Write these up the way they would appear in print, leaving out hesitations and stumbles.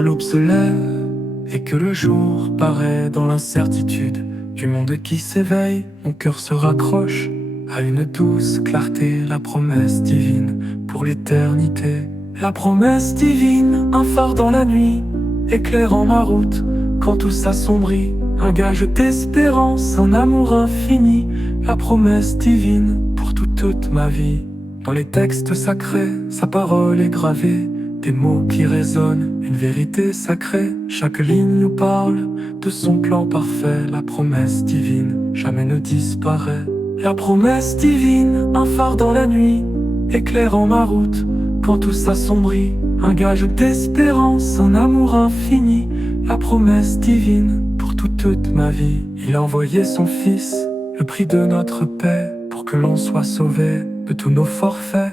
quand l'aube se lève et que le jour paraît dans l'incertitude du monde qui s'éveille, mon cœur se raccroche à une douce clarté, la promesse divine pour l'éternité. La promesse divine, un phare dans la nuit, éclairant ma route quand tout s'assombrit. Un gage d'espérance, un amour infini. La promesse divine pour toute ma vie. Dans les textes sacrés, sa parole est gravée, des mots qui résonnent, une vérité sacrée. Chaque ligne nous parle de son plan parfait. La promesse divine jamais ne disparaît. La promesse divine, un phare dans la nuit, éclairant ma route quand tout s'assombrit. Un gage d'espérance, un amour infini. La promesse divine pour toute ma vie. Il a envoyé son fils, le prix de notre paix, pour que l'on soit sauvé de tous nos forfaits.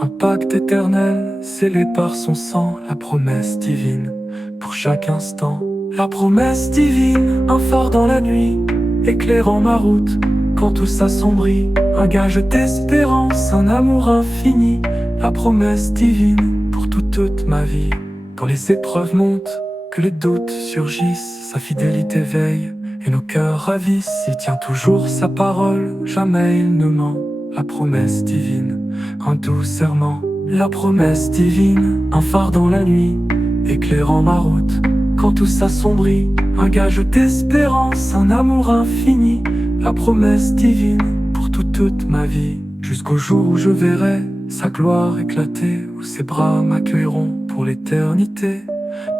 Un pacte éternel scellé par son sang. La promesse divine pour chaque instant. La promesse divine, un phare dans la nuit, éclairant ma route quand tout s'assombrit. Un gage d'espérance, un amour infini. La promesse divine pour toute ma vie. Quand les épreuves montent, que les doutes surgissent, sa fidélité veille et nos cœurs ravissent. Il tient toujours sa parole, jamais il ne ment. La promesse divine, un doux serment. La promesse divine, un phare dans la nuit, éclairant ma route quand tout s'assombrit. Un gage d'espérance, un amour infini. La promesse divine pour toute ma vie. Jusqu'au jour où je verrai sa gloire éclater, où ses bras m'accueilleront pour l'éternité.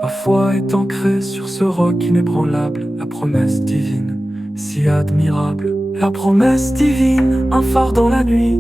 Ma foi est ancrée sur ce roc inébranlable. La promesse divine, si admirable. La promesse divine, un phare dans la nuit,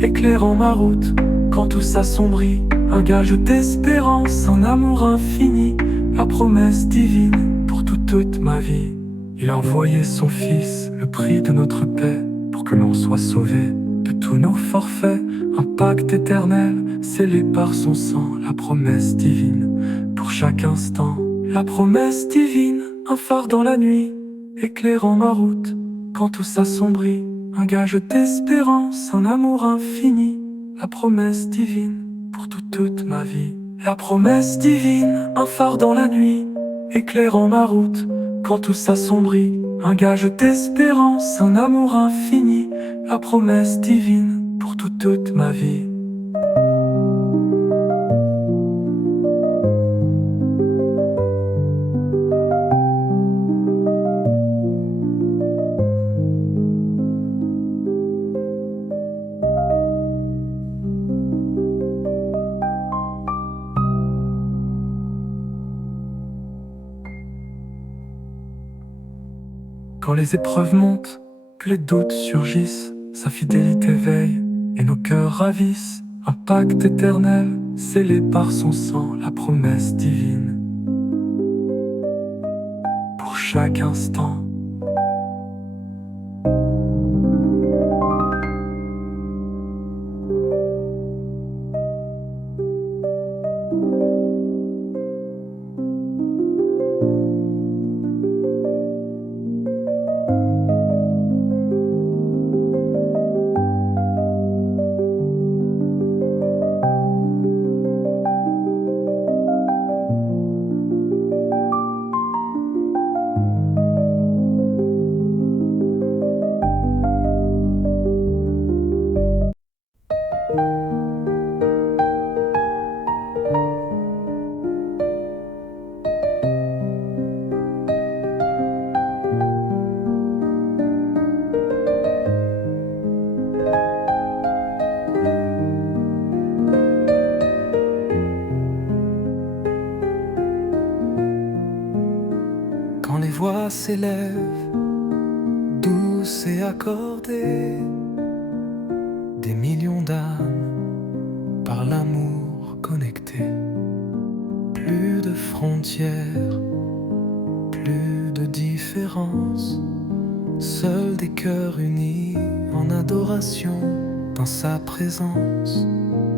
éclairant ma route quand tout s'assombrit. Un gage d'espérance, un amour infini. La promesse divine pour toute ma vie. Il a envoyé son fils, le prix de notre paix, pour que l'on soit sauvé de tous nos forfaits. Un pacte éternel scellé par son sang. La promesse divine pour chaque instant. La promesse divine, un phare dans la nuit, éclairant ma route quand tout s'assombrit. Un gage d'espérance, un amour infini. La promesse divine pour toute ma vie. La promesse divine, un phare dans la nuit, éclairant ma route quand tout s'assombrit. Un gage d'espérance, un amour infini. La promesse divine pour toute ma vie. Quand les épreuves montent, que les doutes surgissent, sa fidélité veille et nos cœurs ravissent. Un pacte éternel scellé par son sang. La promesse divine pour chaque instant. Quand les voix s'élèvent, douces et accordées, des millions d'âmes par l'amour connectées. Plus de frontières, plus de différences, seuls des cœurs unis en adoration dans sa présence.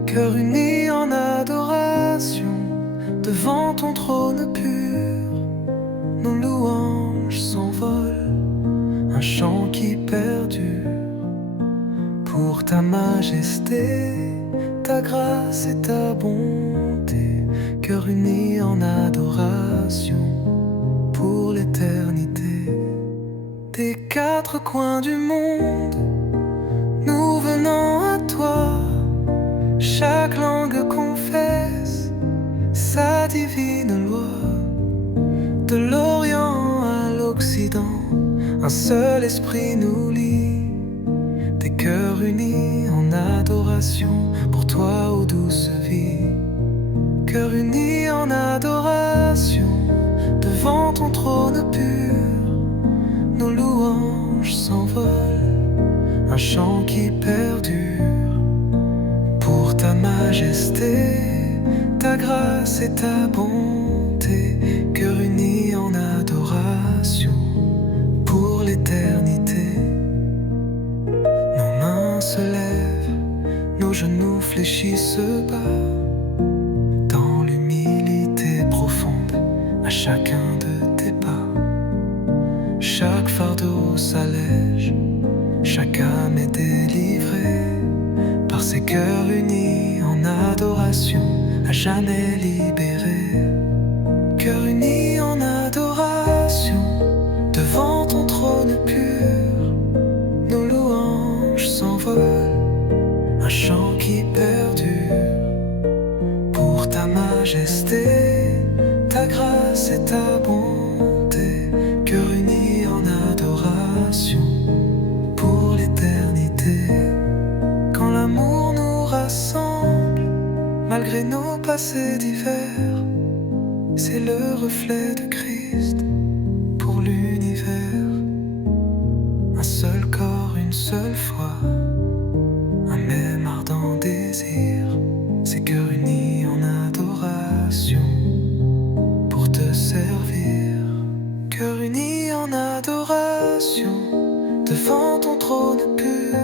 Cœurs unis en adoration devant ton trône pur. Nos louanges s'envolent, un chant qui perdure. Pour ta majesté, ta grâce et ta bonté, cœur uni en adoration pour l'éternité. Des quatre coins du monde, nous venons à toi. Chaque langue confesse sa divine loi. De l'Orient à l'Occident, un seul esprit nous lie. Des cœurs unis en adoration pour toi, ô douce vie. Cœurs unis en adoration devant ton trône pur. Nos louanges s'envolent, un chant qui perdure. Pour ta majesté, ta grâce et ta bonté. Cœurs unis en adoration pour l'éternité. Nos mains se lèvent, nos genoux fléchissent bas. Dans l'humilité profonde, à chacun de tes pas. Chaque fardeau s'allège, chaque âme est délivrée par ces cœurs unis en adoration, à jamais libérés. Cœurs unis en adoration devant ton trône pur. Nos louanges s'envolent, un chant qui perdure. Pour ta majesté, ta grâce et ta bonté. Cœurs unis en adoration pour l'éternité. Quand l'amour nous rassemble, malgré nos passés divers, c'est le reflet de Christ pour l'univers. Un seul corps, une seule foi, un même ardent désir. Ces cœurs unis en adoration pour te servir. Cœurs unis en adoration devant ton trône pur.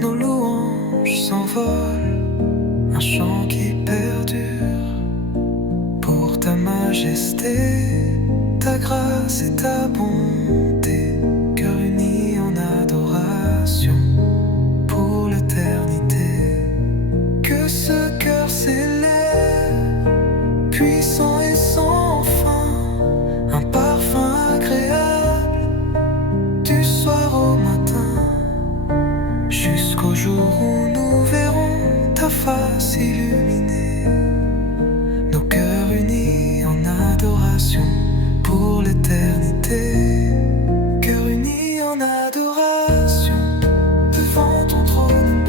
Nos louanges s'envolent, un chant qui perdure. Pour ta majesté, ta grâce et ta bonté. Cœurs unis en adoration pour l'éternité. Que ce cœur s'élève, puissant et sans fin, un parfum agréable du soir au matin, jusqu'au jour où nous verrons ta face illuminée. Nos cœurs unis en adoration pour l'éternité. Cœurs unis en adoration devant ton trône.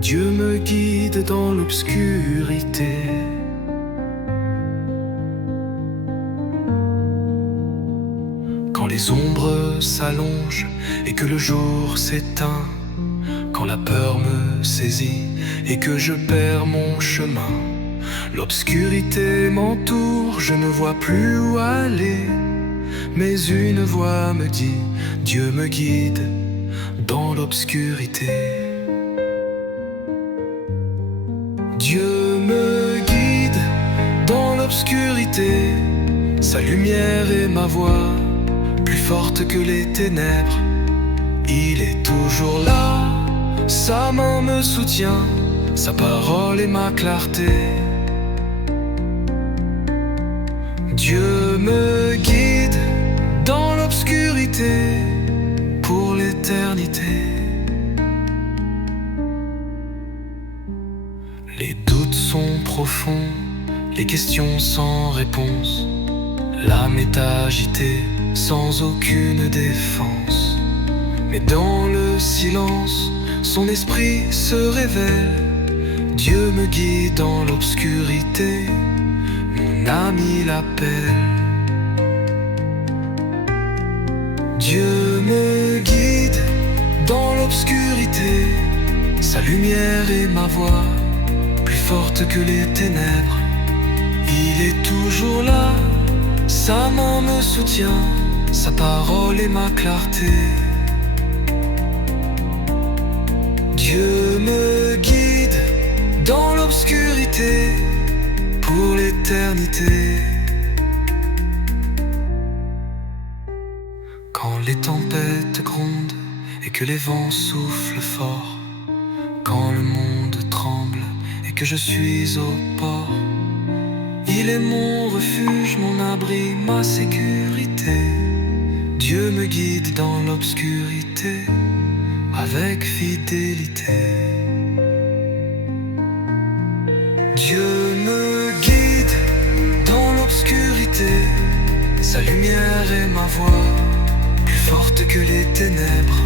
Dieu me guide dans l'obscurité. Quand les ombres s'allongent et que le jour s'éteint, quand la peur me saisit et que je perds mon chemin, l'obscurité m'entoure, je ne vois plus où aller. Mais une voix me dit, Dieu me guide dans l'obscurité. Dieu me guide dans l'obscurité, sa lumière est ma voix, plus forte que les ténèbres. Il est toujours là, sa main me soutient, sa parole est ma clarté. Dieu me guide dans l'obscurité pour l'éternité. Les doutes sont profonds, les questions sans réponse. L'âme est agitée, sans aucune défense. Mais dans le silence, son esprit se révèle. Dieu me guide dans l'obscurité, mon ami l'appelle. Dieu me guide dans l'obscurité, sa lumière est ma voix, plus forte que les ténèbres. Il est toujours là, sa main me soutient, sa parole est ma clarté. Dieu me guide dans l'obscurité pour l'éternité. les tempêtes grondent et que les vents soufflent fort, quand le monde tremble et que je suis au port. Il est mon refuge, mon abri, ma sécurité. Dieu me guide dans l'obscurité avec fidélité. Dieu me guide dans l'obscurité, sa lumière est ma voix, plus forte que les ténèbres.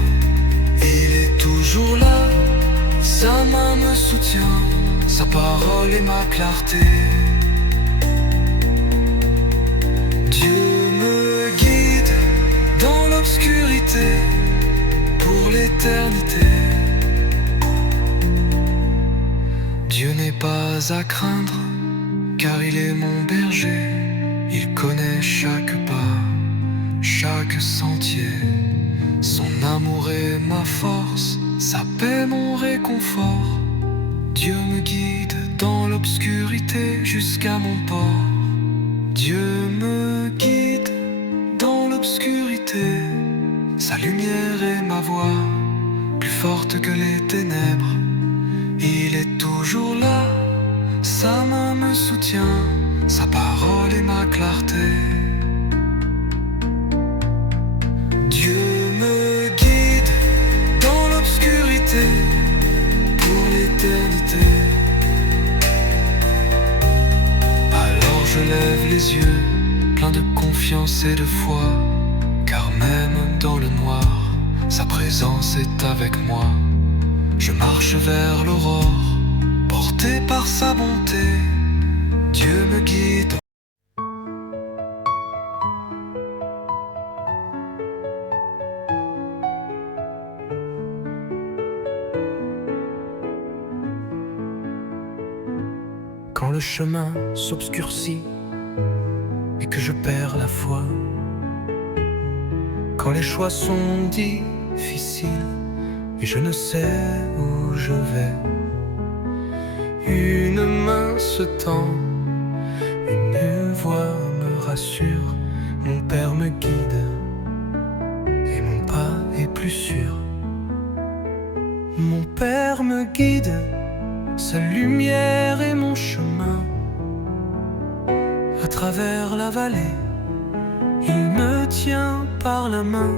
Il est toujours là, sa main me soutient, sa parole est ma clarté. Dieu me guide dans l'obscurité pour l'éternité. Dieu n'est pas à craindre, car il est mon berger. Il connaît chaque pas, chaque sentier. Son amour est ma force, sa paix mon réconfort. Dieu me guide dans l'obscurité jusqu'à mon port. Dieu me guide dans l'obscurité, sa lumière est ma voix, plus forte que les ténèbres. Il est toujours là, sa main me soutient, sa parole est ma clarté. Dieu me guide dans l'obscurité pour l'éternité. Alors je lève les yeux, plein de confiance et de foi, car même dans le noir, sa présence est avec moi. Je marche vers l'aurore, porté par sa bonté. Dieu me guide. Quand le chemin s'obscurcit et que je perds la foi, quand les choix sont difficiles et je ne sais où je vais, une main se tend, une voix me rassure, mon Père me guide et mon pas est plus sûr. Mon Père me guide, sa lumière est mon chemin. À travers la vallée, il me tient par la main.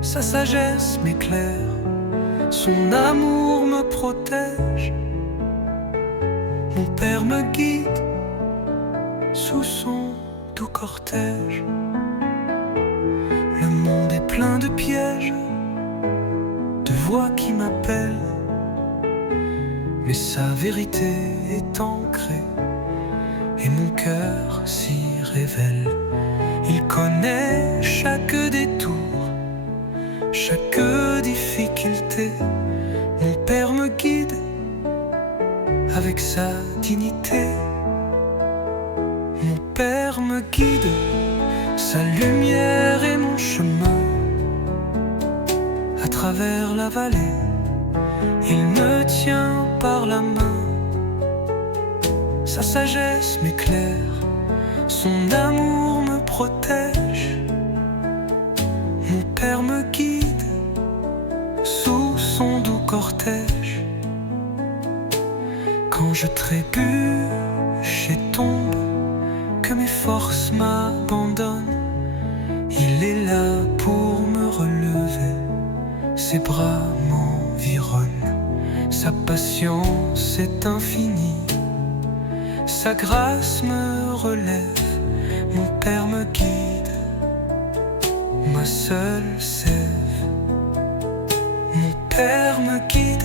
Sa sagesse m'éclaire, son amour me protège. Mon Père me guide sous son doux cortège. Le monde est plein de pièges, de voix qui m'appellent, mais sa vérité est ancrée et mon cœur s'y révèle. Il connaît chaque détour, chaque difficulté. Mon Père me guide avec sa dignité. Mon Père me guide, sa lumière est mon chemin. À travers la vallée, il me tient par la main. Sa sagesse m'éclaire, son amour me protège. Mon Père me guide sous son doux cortège. Quand je trébuche et tombe, que mes forces m'abandonnent, il est là pour me relever. Ses bras m'environnent, sa patience est infinie, sa grâce me relève. Mon Père me guide, ma seule sève. Mon Père me guide,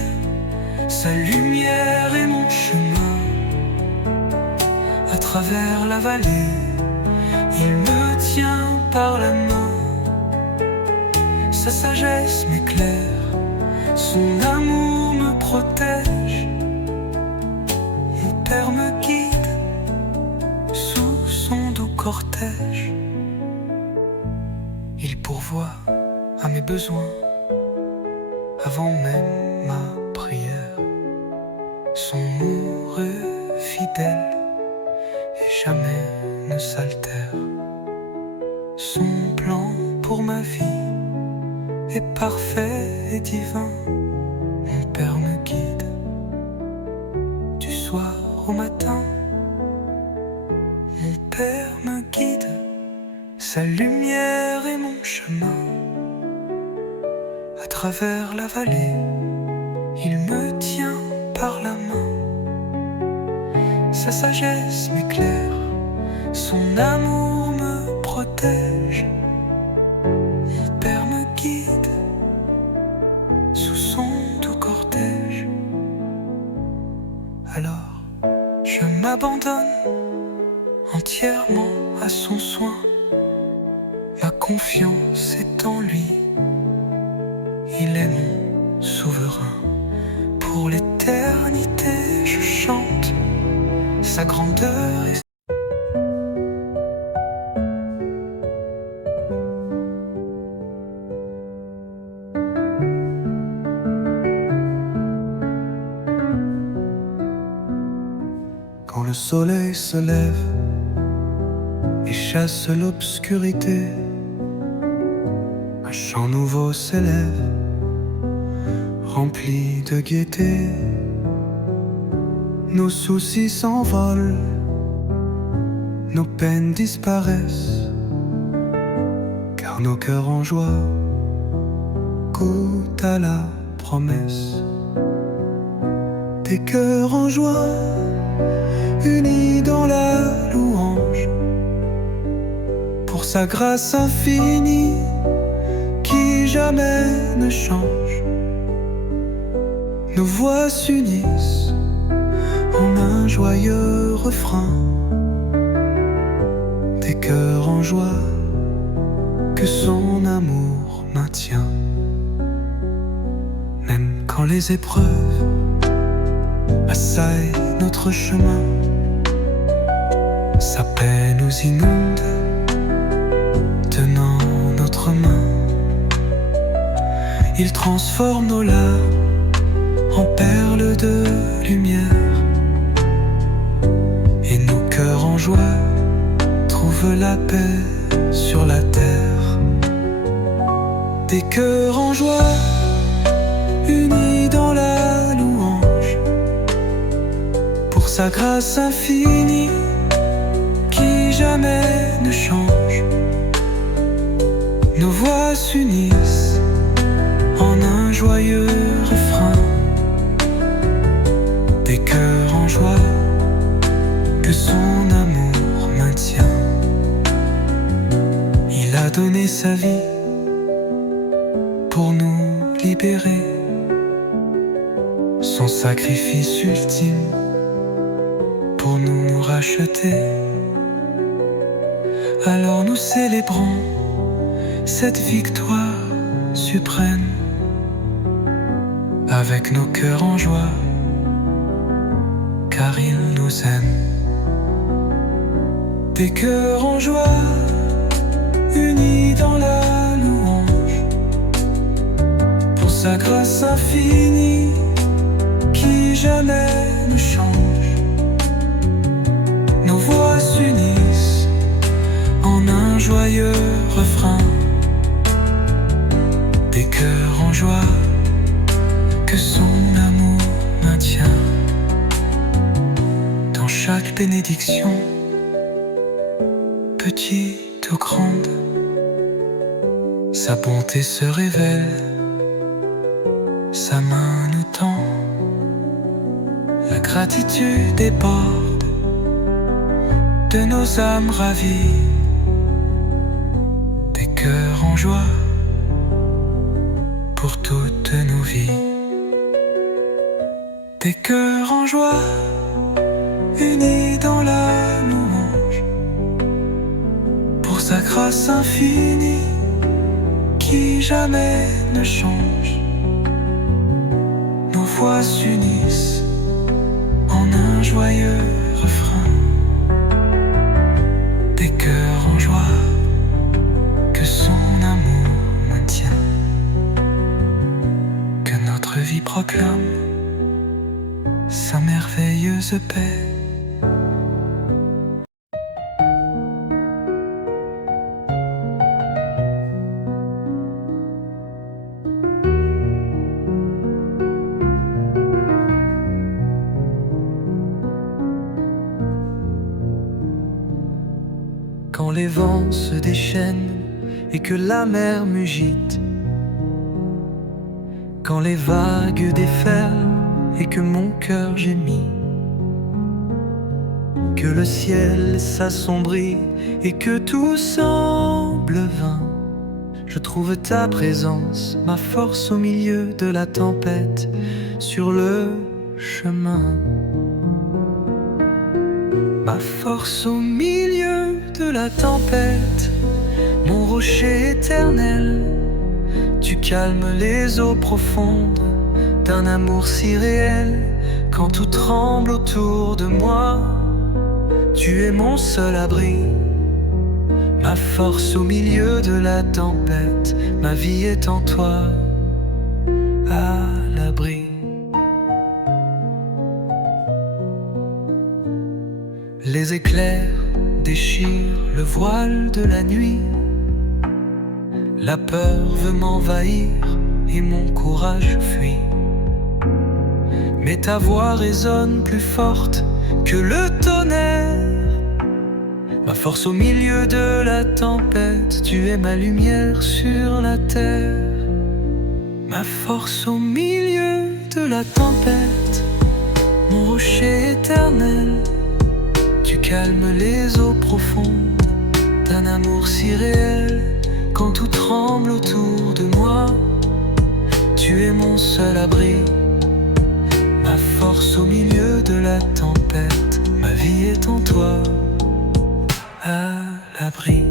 sa lumière est mon chemin. À travers la vallée, il me tient par la main. Sa sagesse m'éclaire, son amour me protège. Mon Père me guide sous son doux cortège. Il pourvoit à mes besoins avant même ma prière. Son amour est fidèle et jamais ne s'altère. Son plan pour ma vie est parfait et divin. Mon Père me guide du soir au matin. Mon Père me guide, sa lumière est mon chemin. À travers la vallée, il me tient par la main. Sa sagesse m'éclaire, son amour me protège. Mon Père me guide sous son doux cortège. Alors je m'abandonne entièrement à son soin. Ma confiance est en lui, il est mon souverain. Pour l'éternité je chante sa grandeur et quand le soleil se lève et chasse l'obscurité, un chant nouveau s'élève, rempli de gaieté. Nos soucis s'envolent, nos peines disparaissent, car nos cœurs en joie goûtent à la promesse. Des cœurs en joie, unis dans la louange, pour sa grâce infinie qui jamais ne change. Nos voix s'unissent en un joyeux refrain. Des cœurs en joie que son amour maintient. Même quand les épreuves assaillent notre chemin, sa paix nous inonde, tenant notre main. Il transforme nos larmes en perles de lumière, et nos cœurs en joie trouvent la paix sur la terre. Des cœurs en joie, unis dans la louange, pour sa grâce infinie qui jamais ne change. Nos voix s'unissent en un joyeux refrain. Des cœurs en joie que son amour maintient. Il a donné sa vie pour nous libérer, son sacrifice ultime pour nous racheter. Alors nous célébrons cette victoire suprême avec nos cœurs en joie, car il nous aime. Des cœurs en joie, unis dans la louange, pour sa grâce infinie qui jamais ne change. Nos voix s'unissent en un joyeux refrain. Des cœurs en joie que son amour maintient. Dans chaque bénédiction, petite ou grande, sa bonté se révèle, sa main nous tend. La gratitude déborde de nos âmes ravies. Des cœurs en joie pour toutes nos vies. Des cœurs en joie, unis dans la louange, pour sa grâce infinie qui jamais ne change. Nos voix s'unissent en un joyeux refrain. Des cœurs en joie que son amour maintient. Que notre vie proclame sa merveilleuse paix. les vents se déchaînent et que la mer mugite, quand les vagues déferlent et que mon cœur gémit, que le ciel s'assombrit et que tout semble vain, je trouve ta présence, ma force au milieu de la tempête, sur le chemin. Ma force au milieu de la tempête, mon rocher éternel. Tu calmes les eaux profondes d'un amour si réel. Quand tout tremble autour de moi, tu es mon seul abri. Ma force au milieu de la tempête, ma vie est en toi, à l'abri. Les éclairs déchirent le voile de la nuit. La peur veut m'envahir et mon courage fuit. Mais ta voix résonne plus forte que le tonnerre. Ma force au milieu de la tempête, tu es ma lumière sur la terre. Ma force au milieu de la tempête, mon rocher éternel. Tu calmes les eaux profondes d'un amour si réel. Quand tout tremble autour de moi, tu es mon seul abri. Ma force au milieu de la tempête, ma vie est en toi, à l'abri.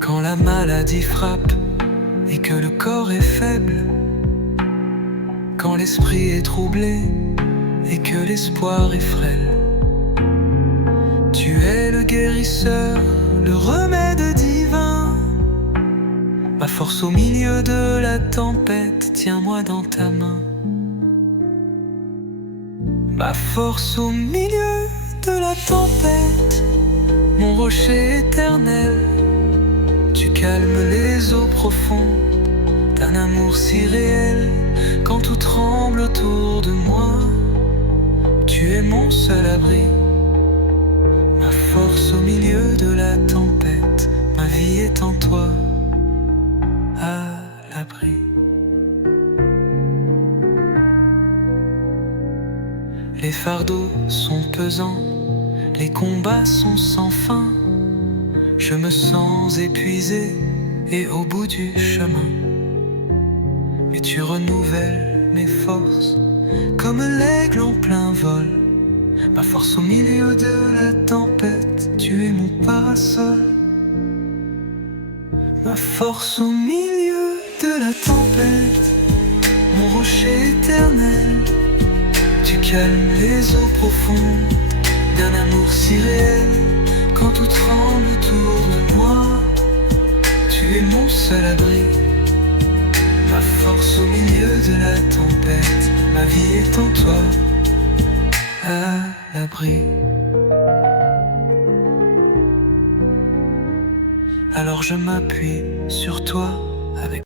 Quand la maladie frappe et que le corps est faible, quand l'esprit est troublé et que l'espoir est frêle, tu es le guérisseur, le remède divin. Ma force au milieu de la tempête, tiens-moi dans ta main. Ma force au milieu de la tempête, mon rocher éternel. Tu calmes les eaux profondes d'un amour si réel. Quand tout tremble autour de moi, tu es mon seul abri. Ma force au milieu de la tempête, ma vie est en toi, à l'abri. Les fardeaux sont pesants, les combats sont sans fin. Je me sens épuisé et au bout du chemin. Mais tu renouvelles mes forces comme l'aigle en plein vol. Ma force au milieu de la tempête, tu es mon parasol. Ma force au milieu de la tempête, mon rocher éternel. Tu calmes les eaux profondes d'un amour si réel. Quand tout tremble autour de moi, tu es mon seul abri. Ma force au milieu de la tempête, ma vie est en toi, à l'abri. Alors je m'appuie sur toi avec